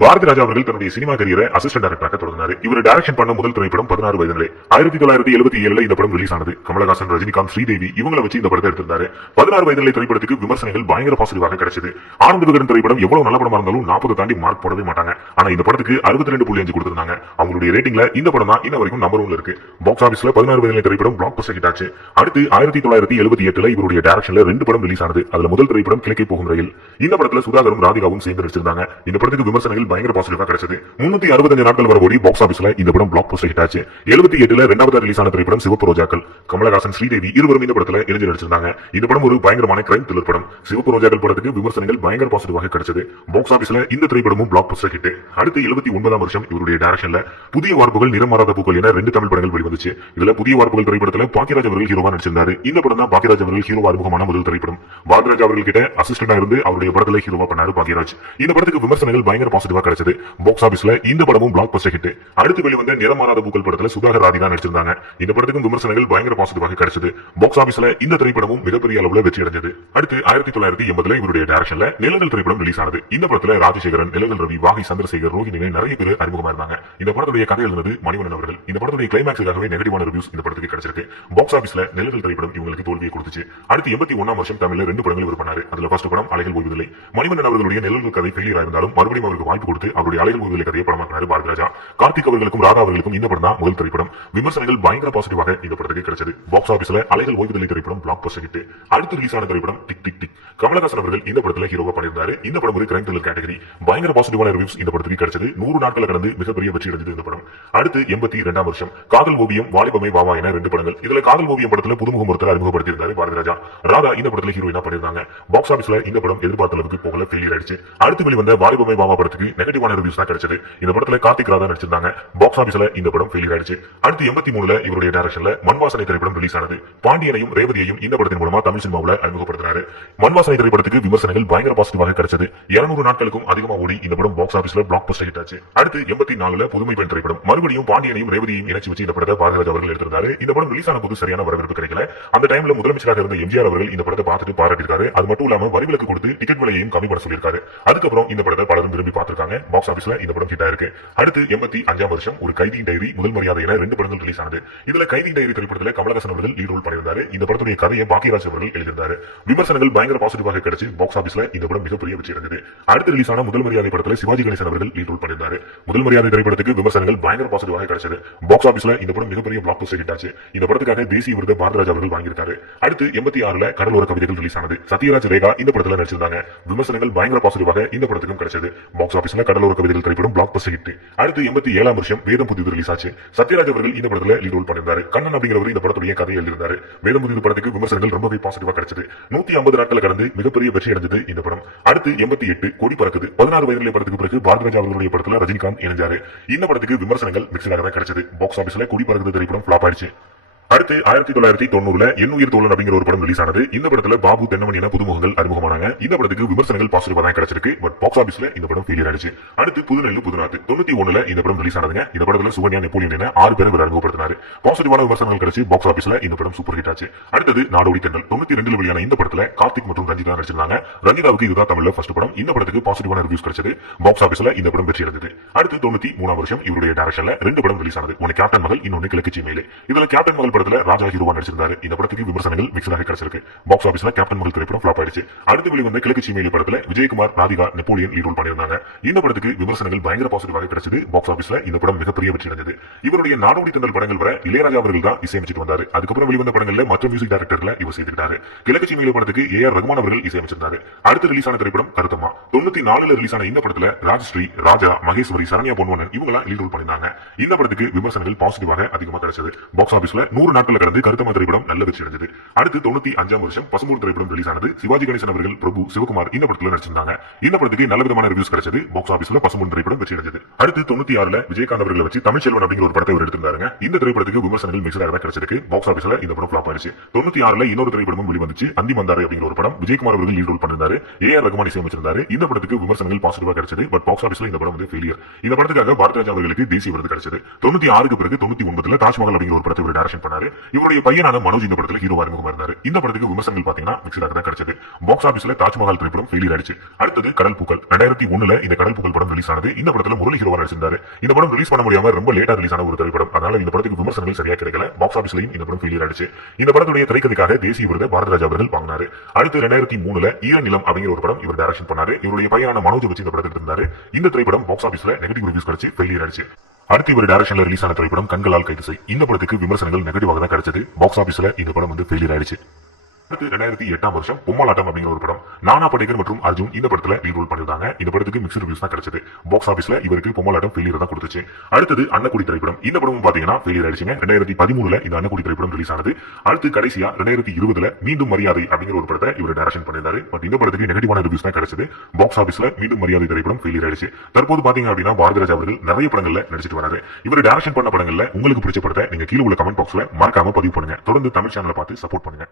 பாரதி ராஜா அவர்கள் தன்னுடைய cinema கரியரை assistant டைரக்டராக தொடங்கினார். இவர் டைரக்ஷன் பண்ண முதல் திரைப்படம் 16 வயதிலே 1977 இந்த படம் ரிலீஸ் ஆனது. கமலஹாசன், ரஜினிகாந்த், ஸ்ரீதேவி இவங்களை வச்சு இந்த படத்தை எடுத்திருந்தாரு. 16 வயதிலே திரைப்படத்துக்கு விமர்சனங்கள் பயங்கர பாசிட்டிவாக கிடைச்சது. ஆனந்த விகடன் திரைப்படம் எவ்வளவு நல்ல படமா இருந்தாலும் 40 தாண்டி மார்க் போடவே மாட்டாங்க. ஆனா இந்த படத்துக்கு 62.5 கொடுத்திருந்தாங்க. அவங்களுடைய ரேட்டிங்ல இந்த படம் தான் இன்ன வரைக்கும் நம்பர் 1 இருக்கு. பாக்ஸ் ஆபீஸ்ல 16 வயதிலே திரைப்படம் பிளாக் பஸ்டர் ஹிட் ஆச்சு. அடுத்து 1978 இவருடைய டைரக்ஷன்ல 2 படம் ரிலீஸ் ஆனது. அதுல முதல் திரைப்படம் கிழக்கே போகும் ரயில். இந்த படத்துல சுதாகரும் ராதிகாவும் சேர்ந்து நடிச்சிருந்தாங்க. இந்த படத்துக்கு விமர்சனங்கள் பயங்கர பாசிட்டிவா கிடைச்சது. 365 நாட்கள் வர ஓடி பாக்ஸ் ஆபீஸ்ல இந்த படம் பிளாக் பஸ்டர் ஹிட் ஆச்சு. 78 இரண்டாவது ரிலீஸ் ஆன திரைப்படம் சிவப்பு ரோஜாக்கள். கமலஹாசன், ஸ்ரீதேவி இருவரும் இந்த படத்துல இணைஞ்சு நடிச்சிருந்தாங்க. இந்த படம் ஒரு பயங்கரமான கிரைம் த்ரில்லர் படம். சிவப்பு ரோஜாக்கள் படத்துக்கு விமர்சனங்கள் பயங்கர பாசிட்டிவாக கிடைச்சது. பாக்ஸ் ஆபீஸ்ல இந்த திரைப்படமும் பிளாக் பஸ்டர் ஹிட். அடுத்து 79ஆம் வருஷம் இவருடைய டைரக்ஷன்ல புதிய வார்ப்புகள், நிறமாறாத பூக்கள் என 2 தமிழ் படங்கள் வெளிவந்துச்சு. இதுல புதிய வார்ப்புகள் திரைப்படத்துல பாக்கியராஜ் அவர்கள் ஹீரோவா நடிச்சிருந்தாரு. இந்த படம் தான் பாக்கியராஜ் அவர்கள் ஹீரோவா அறிமுகமான முதல் திரைப்படம். பாரதிராஜா அவர்கள் கிட்ட அசிஸ்டன்டா இருந்து அவருடைய படத்துல ஹீரோவா பண்ணாரு பாக்கியராஜ். இந்த படத்துக்கு விமர்சனங்கள் பயங்கர பாசிட்டிவா கிடைச்சது. பாக்ஸ் ஆபீஸ்ல இந்த படமும் பிளாக் பஸ்டர் ஹிட். அடுத்து வெளிவந்த நிறமாறாத பூக்கள் படத்துல சுதாகர், ராதிகா நடிச்சிருந்தாங்க. இந்த படத்துக்கும் விமர்சனங்கள் பயங்கர பாசிட்டிவாக கிடைச்சது. பாக்ஸ் ஆபீஸ்ல இந்த திரைப்படமும் மிகப்பெரிய அளவுல வெற்றி அடைஞ்சது. அடுத்து 1980 இவருடைய டைரக்ஷன்ல நிலங்கள் திரைப்படம் ரிலீஸ் ஆனது. இந்த படத்துல ராஜசேகரன், நிலங்கள் ரவி, வாகை சந்திரசேகர், ரோஹிணி நிறைய பேர் அறிமுகமா இருந்தாங்க. இந்த படத்துடைய கதை எழுதினது மணிவண்ணன் அவர்கள். இந்த படத்துடைய கிளைமாக்ஸுக்காகவே நெகட்டிவான ரிவ்யூஸ் இந்த படத்துக்கு கிடைச்சிருக்கு. பாக்ஸ் ஆபீஸ்ல நிலங்கள் திரைப்படம் இவங்களுக்கு தோல்வியை கொடுத்துச்சு. அடுத்து 81ஆம் வருஷம் தமிழ்ல 2 படங்கள் இவர் பண்ணாரு. அதுல ஃபர்ஸ்ட் படம் அலைகள் ஓய்வதில்லை. மணிவண்ணன் அவர்களுடைய நிலங்கள் கதை ஃபெயிலியர் இருந்தாலும் மறுபடியும் அவருக்கு வாய்ப்பு கொடுத்து அவருடைய அலைகள் ஓய்வதில்லை கதையை படமாக்கினாரு பாரதிராஜா. கார்த்திக் அவர்களுக்கும் ராதா அவர்களுக்கும் இந்த படம் தான் முதல் திரைப்படம். விமர்சனங்கள் பயங்கர பாசிட்டிவாக இந்த படத்துக்கு கிடைச்சது. பாக்ஸ் ஆபீஸ்ல அலைகள் ஓய்வதில்லை திரைப்படம் பிளாக் பஸ்டர் ஹிட். அடுத்து ரிலீஸ் ஆன திரைப்படம் டிக் டிக் டிக். கமலஹாசன் அவர்கள் இந்த படத்துல ஹீரோவா பண்ணியிருந்தாரு. இந்த படம் ஒரு கிரைம் த்ரில்லர் கேட்டகரி. பயங்கர பாசிட்டிவான ரிவ்யூஸ் இந்த படத்துக்கு கிடைச்சது. 100 நாட்கள் கடந்து மிகப்பெரிய வெற்றி அடைந்தது இந்த படம். அடுத்து 82ஆம் வருஷம் காதல் ஓவியம், வாலிபமே வாவா என 2 படங்கள். இதுல காதல் ஓவியம் படத்துல புதுமுகம் ஒருத்தர் அறிமுகப்படுத்தியிருந்தாரு பாரதிராஜா. ராதா இந்த படத்துல ஹீரோயினா பண்ணியிருந்தாங்க. பாக்ஸ் ஆபீஸ்ல இந்த படம் எதிர்பார்த்த அளவுக்கு போகல, ஃபெயிலியர் ஆயிடுச்சு. அடுத்து வெளிவந்த வாலிபமே வாவா படத்துக்கு நெகட்டிவான ரிவ்யூஸ் தான் கிடைச்சது. இந்த படத்துல கார்த்திக், ராதா நடிச்சிருந்தாங்க. பாக்ஸ் ஆபீஸ்ல இந்த படம் ஃபெயிலியர் ஆயிடுச்சு. அடுத்து 83ல இவருடைய டைரக்ஷன்ல மண்வாசனை திரைப்படம் ரிலீஸ் ஆனது. பாண்டியனையும் ரேவதியையும் இந்த படத்தின் மூலமா தமிழ் சினிமாவுல அறிமுகப்படுத்தினாரு. மண்வாசனை திரைப்படத்துக்கு விமர்சனங்கள் பயங்கர பாசிட்டிவாக கிடைச்சது. 200 நாட்களுக்கும் அதிகமா ஓடி இந்த படம் பாக்ஸ் ஆபீஸ்ல பிளாக் பஸ்டர் ஹிட் ஆச்சு. அடுத்து 84ல புதுமை பெண் திரைப்படம். மறுபடியும் பாண்டியனையும் ரேவதியையும் இணைச்சு வச்சு இந்த படத்தை பாரதிராஜா அவர்கள் எடுத்திருந்தாரு. இந்த படம் ரிலீஸ் ஆன போது சரியான வரவேற்பு கிடைக்கல. அந்த டைம்ல முதலமைச்சராக இருந்த எம்ஜிஆர் அவர்கள் இந்த படத்தை பார்த்துட்டு பாராட்டியிருக்காரு. அது மட்டும் இல்லாம வரி விலக்கு கொடுத்து டிக்கெட் விலையையும் கம்மி பண்ண சொல்லியிருக்காரு. அதுக்கப்புறம் இந்த படத்தை பலரும் விரும்பி பார்த்திருக்காங்க. பாக்ஸ் ஆபீஸ்ல இந்த படம் ஹிட் ஆயிருக்கு. அடுத்து 85ஆம் வருஷம் ஒரு கைதி டைரி, முதல் மரியாதை என 2 படங்கள் ரிலீஸ் ஆனது. இதுல கைதி டைரி திரைப்படத்துல கமலஹாசன் அவர்கள் லீட் ரோல் பண்ணியிருந்தாரு. இந்த படத்துடைய கதையை பாக்கியராஜ் அவர்கள் எழுதியிருந்தாரு. விமர்சனங்கள் பயங்கர பாசிட்டிவாக கிடைச்சு பாக்ஸ் ஆபீஸ்ல இந்த படம் மிகப்பெரிய வெற்றி அடைந்தது. அடுத்து ரிலீஸ் ஆன முதல் மரியாதை படத்துல சிவாஜி கணேசன் அவர்கள் லீட் ரோல் பண்ணியிருந்தாரு. முதல் மரியாதை திரைப்படத்துக்கு விமர்சனங்கள் பயங்கர பாசிட்டிவாக கிடைச்சது. பாக்ஸ் ஆபீஸ்ல இந்த படம் மிகப்பெரிய பிளாக் பஸ்டர் ஹிட் ஆச்சு. இந்த படத்துக்காக தேசிய விருது பாரதிராஜா அவர்கள் வாங்கியிருக்காரு. அடுத்து 86ல கடலோர கவிதைகள் ரிலீஸ் ஆனது. சத்யராஜ், ரேகா இந்த படத்துல நடிச்சிருந்தாங்க. விமர்சனங்கள் பயங்கர பாசிட்டிவாக இந்த படத்துக்கும் கிடைச்சது. பாக்ஸ் ஆபீஸ்ல கடலோர கவிதைகள் திரைப்படம் பிளாக் பஸ்டர் ஹிட். அடுத்து 87ஆம் வருஷம் வேதம் புதிது ரிலீஸ் ஆச்சு. சத்யராஜ் அவர்கள் இந்த படத்துல லீட் ரோல் பண்ணியிருந்தாரு. கண்ணன் அப்படிங்கிறவர் இந்த படத்துடைய கதையை எழுதியிருந்தாரு. வேதம் புதிது படத்துக்கு விமர்சனங்கள் ரொம்பவே பாசிட்டிவா கிடைச்சது. 150 நாட்கள் கடந்து மிகப்பெரிய வெற்றி அடைந்தது இந்த படம். அடுத்து 88 கொடி பறக்குது. 16 வயதிலே படத்துக்கு பிறகு பாரதிராஜா அவர்களுடைய படத்துல ரஜினிகாந்த் இணைஞ்சாரு. இந்த படத்துக்கு விமர்சனங்கள் மிக்ஸ்டாக தான் கிடைச்சது. பாக்ஸ் ஆபீஸ்ல கொடி பறக்குது திரைப்படம் ஃபிளாப் ஆயிடுச்சு. அடுத்து 1990ல என் உயிர் தோழன் அப்படிங்கிற ஒரு படம் ரிலீஸ் ஆனது. இந்த படத்துல பாபு, தென்னமணி என புதுமுகங்கள் அறிமுகமானாங்க. இந்த படத்துக்கு விமர்சனங்கள் பாசிட்டிவா தான் கிடைச்சிருக்கு. பட் பாக்ஸ் ஆபீஸ்ல இந்த படம் ஃபெயிலியர் ஆயிடுச்சு. அடுத்து புதுநெல்லு புதுநாத்து 91ல இந்த படம் ரிலீஸ் ஆனதுங்க. இந்த படத்துல சுகன்யா, நெப்போலியன் என 6 பேர் அறிமுகப்படுத்தினாரு. பாசிட்டிவான விமர்சனங்கள் கிடைச்சு பாக்ஸ் ஆபீஸ்ல இந்த படம் சூப்பர் ஹிட் ஆச்சு. அடுத்தது நாடோடி தென்றல் 92ல வெளியான இந்த படத்துல கார்த்திக் மற்றும் ரஞ்சிதா நடிச்சிருந்தாங்க. ரஞ்சிதாவுக்கு இதுதான் தமிழ்ல ஃபர்ஸ்ட் படம். இந்த படத்துக்கு பாசிட்டிவான ரிவ்யூஸ் கிடைச்சது. பாக்ஸ் ஆபீஸ்ல இந்த படம் வெற்றி அடைந்தது. அடுத்து 93ஆம் வருஷம் இவருடைய டைரக்ஷன்ல 2 படம் ரிலீஸ் ஆனது. ஒன்னு கேப்டன் மகள், இன்னொன்னு கிழக்கு சீமையிலே. இதுல கேப்டன் மகள் படத்துல ராஜா ஹீரோவா நடிச்சிருந்தாரு. இந்த படத்துக்கு விமர்சனங்கள் மிக்ஸ்டாக கிடைச்சிருக்கு. பாக்ஸ் ஆபீஸ்ல கேப்டன் மகள் திரைப்படம் ஃபிளாப் ஆயிடுச்சு. அடுத்து வெளிவந்த கிழக்கு சீமையிலே படத்துல விஜயகுமார், ராதிகா, நெப்போலியன் லீட் ரோல் பண்ணியிருந்தாங்க. இந்த படத்துக்கு விமர்சனங்கள் பயங்கர பாசிட்டிவாக கிடைச்சது. பாக்ஸ் ஆபீஸ்ல இந்த படம் மிகப்பெரிய வெற்றி அடைந்தது. இவருடைய நாடோடி தென்றல் படங்கள் வர இளையராஜா அவர்கள் தான் இசையமைச்சிட்டு வந்தாரு. அதுக்கப்புறம் வெளிவந்த படங்கள்ல மற்ற மியூசிக் டைரக்டர்ல இவர் செய்திருக்காரு. கிழக்கு சீமையிலே படத்துக்கு AR ரகுமான் அவர்கள் இசையமைச்சிருந்தாரு. அடுத்து ரிலீஸ் ஆன திரைப்படம் கருத்தம்மா. 94ல ரிலீஸ் ஆன இந்த படத்துல ராஜஸ்ரீ, ராஜா, மகேஸ்வரி, சரண்யா பொன்வண்ணன் இவங்க லீட் ரோல் பண்ணிருந்தாங்க. இந்த படத்துக்கு விமர்சனங்கள் பாசிட்டிவாக அதிகமா கிடைச்சது. பாக்ஸ் ஆபீஸ்ல 100 நாட்கள் கடந்து கருத்தம்மா திரைப்படம் நல்ல வெற்றி அடைந்தது. அடுத்து 95ஆம் வருஷம் பசும்பொன் திரைப்படம் ரிலீஸ் ஆனது. சிவாஜி கணேசன் அவர்கள், பிரபு, சிவகுமார் இந்த படத்துல நடிச்சிருந்தாங்க. இந்த படத்துக்கு நல்ல விதமான ரிவ்யூஸ் கிடைச்சது. பாக்ஸ் ஆபீஸ்ல பசும்பொன் திரைப்படம் வெற்றி அடைந்தது. அடுத்து 96ல விஜயகாந்த் அவர்களை வச்சு தமிழ் செல்வன் அப்படிங்கிற ஒரு படத்தை எடுத்திருந்தாங்க. இந்த திரைப்படத்துக்கு விமர்சனங்கள் மிக்ஸ்டாக தான் கிடைச்சிருக்கு. பாக்ஸ் ஆபீஸ்ல இந்த படம் ஃபிளாப் ஆயிடுச்சு. 96ல இன்னொரு திரைப்படமும் வெளிவந்துச்சு, அந்தி மந்தாரை அப்படிங்கிற ஒரு படம். விஜயகுமார் அவர்கள் லீட் ரோல் பண்ணிருந்தாரு. AR ரகுமான் இசையமைச்சிருந்தாரு. இந்த படத்துக்கு விமர்சனங்கள் பாசிட்டிவா கிடைச்சது. பட் பாக்ஸ் ஆபீஸ்ல இந்த படம் வந்து ஃபெயிலியர். இந்த படத்துக்காக பாரதிராஜா அவர்களுக்கு தேசிய விருது கிடைச்சது. 96க்கு பிறகு 99ல தாஜ்மஹால் அப்படிங்கிற ஒரு படத்தை டைரக்ஷன் பண்ணாரு. இவருடைய பையனான மனோஜ் இந்த படத்துல ஹீரோ அறிமுகமா இருந்தாரு. இந்த படத்துக்கு விமர்சனங்கள் பாத்தீங்கன்னா மிக்ஸ்டாக தான் கிடைச்சது. பாக்ஸ் ஆபீஸ்ல தாஜ்மஹால் திரைப்படம் ஃபெயிலியர் ஆயிடுச்சு. அடுத்தது கடல் பூக்கள் 2001 இந்த கடல் பூக்கள் படம் ரிலீஸ் ஆனது. இந்த படத்துல முரளி ஹீரோவா நடிச்சிருந்தாரு. இந்த படம் ரிலீஸ் பண்ண முடியாம ரொம்ப லேட்டா ரிலீஸ் ஆன ஒரு திரைப்படம். அதனால இந்த படத்துக்கு விமர்சனங்கள் சரியா கிடைக்கல. பாக்ஸ் ஆபீஸ்லயும் இந்த படம் ஃபெயிலியர் ஆயிடுச்சு. இந்த படத்துடைய திரைக்கதைக்காக தேசிய விருதை பாரதிராஜா அவர்கள் வாங்கினாரு. அடுத்து 2003 ஈரநிலம் அப்படிங்கிற ஒரு படம் இவர் டைரக்ஷன் பண்ணாரு. இவருடைய பையனான மனோஜ் வச்சு இந்த படத்தை இருந்தாரு. இந்த திரைப்படம் பாக்ஸ் ஆபீஸ்ல நெகட்டிவ் ரிவ்யூஸ் கிடைச்சு ஃபெயிலியர் ஆயிடுச்சு. அடுத்து இவர் டைரக்ஷன்ல ரிலீஸ் ஆன திரைப்படம் கண்களால் கைது செய். இந்த படத்துக்கு விமர்சனங்கள் நெகட்டிவாக தான் கிடைச்சது. பாக்ஸ் ஆபீஸ்ல இந்த படம் வந்து ஃபெயிலியர் ஆயிடுச்சு. அடுத்து 2008 பொம்மலாட்டம் அப்படிங்கிற ஒரு படம் நானா படேகர் மற்றும் அர்ஜுன் இந்த படத்துல லீட் ரோல் பண்ணிருந்தாங்க. இந்த படத்துக்கு மிக்ஸ்ட் ரிவ்யூஸ் தான் கிடைச்சது. பாக்ஸ் ஆபீஸ்ல இவருக்கு பொம்மலாட்டம் ஃபெயிலியர் தான் கொடுத்துச்சு. அடுத்தது அன்னக்குடி திரைப்படம். இந்த படமும் பாத்தீங்கன்னா ஃபெயிலியர் ஆயிடுச்சுங்க. 2013 இந்த அன்னக்குடி திரைப்படம் ரிலீஸ் ஆனது. அடுத்து கடைசியா 2020 மீண்டும் மரியாதை அப்படிங்கிற ஒரு படத்தை இவர் டைரக்ஷன் பண்ணிருந்தாரு. பட் இந்த படத்துக்கு நெகட்டிவான ரிவ்யூஸ் தான் கிடைச்சது. பாக்ஸ் ஆபீஸ்ல மீண்டும் மரியாதை திரைப்படம் ஃபெயிலியர் ஆயிடுச்சு. தற்போது பாத்தீங்க அப்படின்னா பாரதிராஜா அவர்கள் நிறைய படங்கள்ல நடிச்சிட்டு வராரு. இவர் டைரக்ஷன் பண்ண படங்கள்ல உங்களுக்கு பிடிச்ச படத்தை நீங்க கீழே உள்ள கமெண்ட் பாக்ஸ்ல மறக்காம பதிவு பண்ணுங்க. தொடர்ந்து தமிழ் சேனலை பார்த்து சப்போர்ட் பண்ணுங்க.